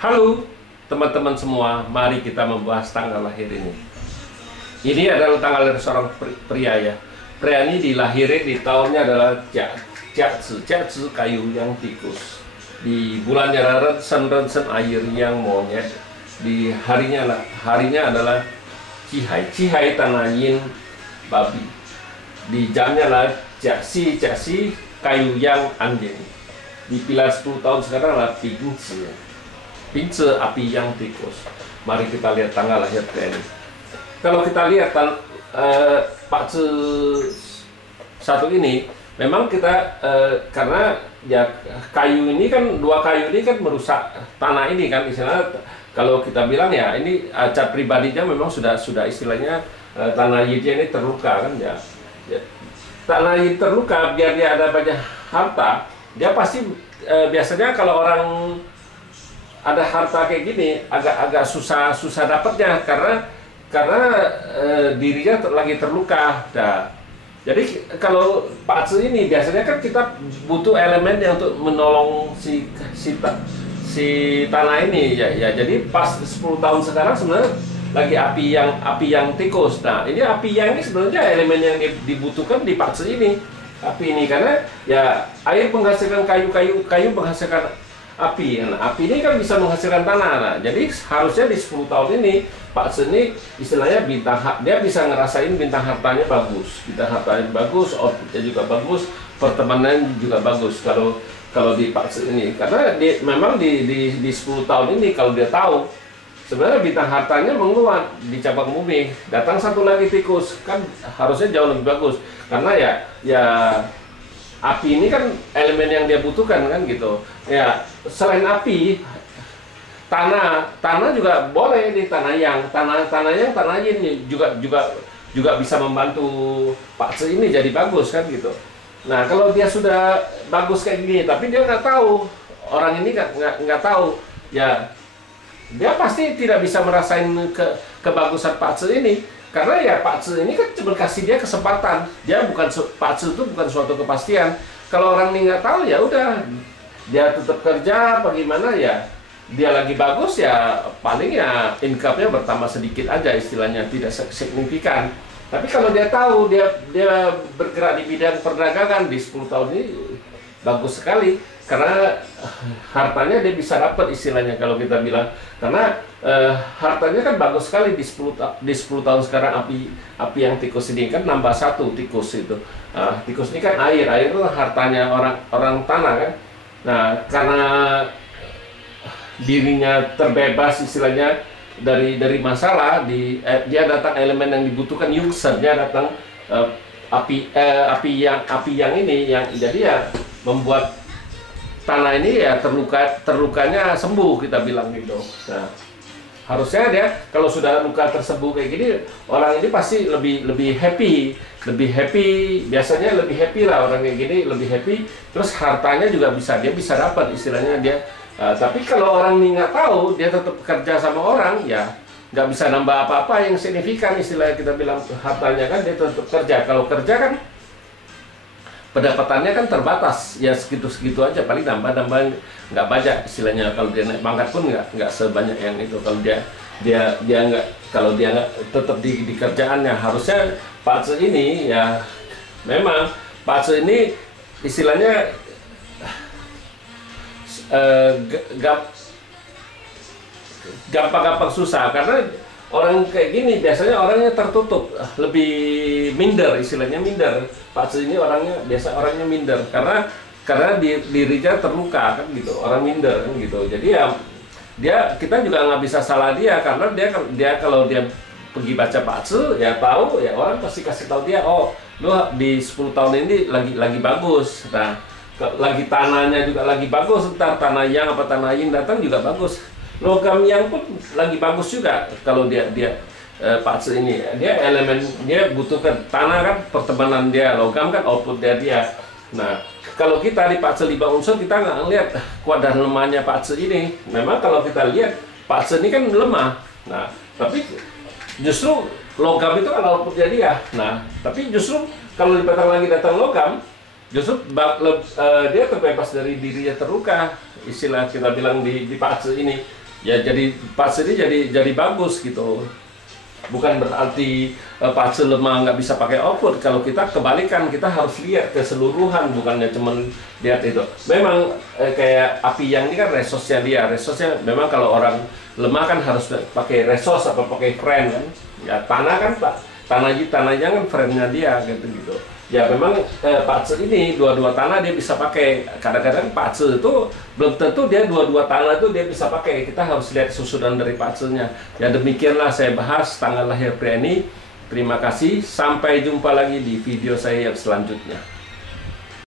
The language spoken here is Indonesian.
Halo teman-teman semua, mari kita membahas tanggal lahir ini. Ini adalah tanggal lahir seorang pria ya. Pria ini dilahirin di tahunnya adalah Jiazi kayu yang tikus. Di bulannya Ren-sen air yang monyet. Di harinya adalah Cihai tanah yin babi. Di jamnya adalah Jiazi kayu yang anjing. Dipilah 10 tahun sekarang adalah Bingzi api yang tikus. Mari kita lihat tanggal lahir ini. Kalau kita lihat Pak Zi satu ini, memang kita karena ya kayu ini kan, dua kayu ini kan merusak tanah ini kan, istilahnya kalau kita bilang ya ini cat pribadinya memang sudah istilahnya tanah yidnya ini terluka kan ya. Tanah yid terluka, biar dia ada banyak harta, dia pasti biasanya kalau orang ada harta kayak gini agak susah dapatnya karena dirinya lagi terluka. Nah, jadi kalau Pak Zi ini biasanya kan kita butuh elemen yang untuk menolong si tanah ini ya. Jadi pas 10 tahun sekarang sebenarnya lagi api yang tikus. Nah, ini api yang ini sebenarnya elemen yang dibutuhkan di Pak Zi ini. Api ini karena ya air menghasilkan kayu menghasilkan api. Nah, api ini kan bisa menghasilkan tanah. Nah, jadi harusnya di 10 tahun ini Pak Zi ini istilahnya dia bisa ngerasain bintang hartanya bagus. Bintang hartanya bagus, outputnya juga bagus, pertemanan juga bagus kalau di Pak Zi ini. Karena memang di 10 tahun ini kalau dia tahu sebenarnya bintang hartanya menguat di cabang bumi, datang satu lagi tikus, kan harusnya jauh lebih bagus. Karena ya api ini kan elemen yang dia butuhkan kan gitu. Ya, selain api, tanah juga boleh di tanah yang juga bisa membantu Pak Zi ini jadi bagus kan gitu. Nah, kalau dia sudah bagus kayak gini, tapi dia nggak tahu, orang ini nggak tahu, ya dia pasti tidak bisa merasain kebagusan Pak Zi ini. Karena ya Pak Zi ini kan cuma kasih dia kesempatan. Pak Zi itu bukan suatu kepastian. Kalau orang ini nggak tahu ya udah, dia tetap kerja bagaimana ya. Dia lagi bagus ya paling ya income-nya bertambah sedikit aja, istilahnya tidak signifikan. Tapi kalau dia tahu dia bergerak di bidang perdagangan di 10 tahun ini bagus sekali. Karena hartanya dia bisa dapat, istilahnya kalau kita bilang. Karena hartanya kan bagus sekali di 10 tahun sekarang. Api yang tikus ini kan nambah satu tikus itu. Tikus ini kan air itu hartanya orang tanah kan. Nah, karena dirinya terbebas istilahnya dari masalah, dia datang elemen yang dibutuhkan, yuksen, dia datang api yang ini yang jadi ya membuat tanah ini ya terlukanya sembuh, kita bilang gitu. Nah, harusnya dia kalau sudah luka tersembuh kayak gini, orang ini pasti lebih happy, biasanya lebih happy lah orang kayak gini, lebih happy. Terus hartanya juga dia bisa dapat, istilahnya dia. Tapi kalau orang ini nggak tahu, dia tetap kerja sama orang, ya nggak bisa nambah apa-apa yang signifikan, istilahnya kita bilang hartanya kan dia tetap kerja. Kalau kerja kan pendapatannya kan terbatas, ya segitu aja, paling nambah nggak banyak, istilahnya. Kalau dia naik pangkat pun nggak sebanyak yang itu. Kalau dia nggak tetap di kerjaannya. Harusnya Pak Zi ini ya memang Pak Zi ini istilahnya gampang susah, karena orang kayak gini biasanya orangnya tertutup, lebih minder, istilahnya minder. Pak Zi ini orangnya minder karena dirinya terluka kan gitu, orang minder kan gitu. Jadi ya kita juga nggak bisa salah dia, karena dia kalau dia pergi baca Pak Zi ya tahu ya, orang pasti kasih tahu dia, oh lu di 10 tahun ini lagi bagus. Nah, lagi tanahnya juga lagi bagus, ntar tanah yang apa tanah yin datang juga bagus. Logam yang pun lagi bagus juga. Kalau dia Pak Zi ini dia elemen, dia butuhkan tanah kan, pertemanan dia, logam kan output dia. Nah, kalau kita di Pak Zi 5 unsur, kita nggak ngelihat kuat dan lemahnya Pak Zi ini. Memang kalau kita lihat Pak Zi ini kan lemah. Nah, tapi justru logam itu kan output dia. Nah, tapi justru kalau datang logam, justru dia terbebas dari dirinya terluka, istilah kita bilang di Pak Zi ini. Ya jadi Pak ini jadi bagus gitu. Bukan berarti Pak lemah nggak bisa pakai output. Kalau kita kebalikan, kita harus lihat keseluruhan, bukannya cuma lihat itu. Memang kayak api yang ini kan resosnya dia. Resosnya memang kalau orang lemah kan harus pakai resos atau pakai frame kan. Ya tanah kan Pak, tanahnya kan frame-nya dia gitu. Ya memang Pak ini dua-dua tanah dia bisa pakai. Kadang-kadang Pak itu belum tentu dia dua-dua tanah itu dia bisa pakai. Kita harus lihat susunan dari Pak nya. Ya demikianlah saya bahas tanggal lahir pria ini. Terima kasih, sampai jumpa lagi di video saya yang selanjutnya.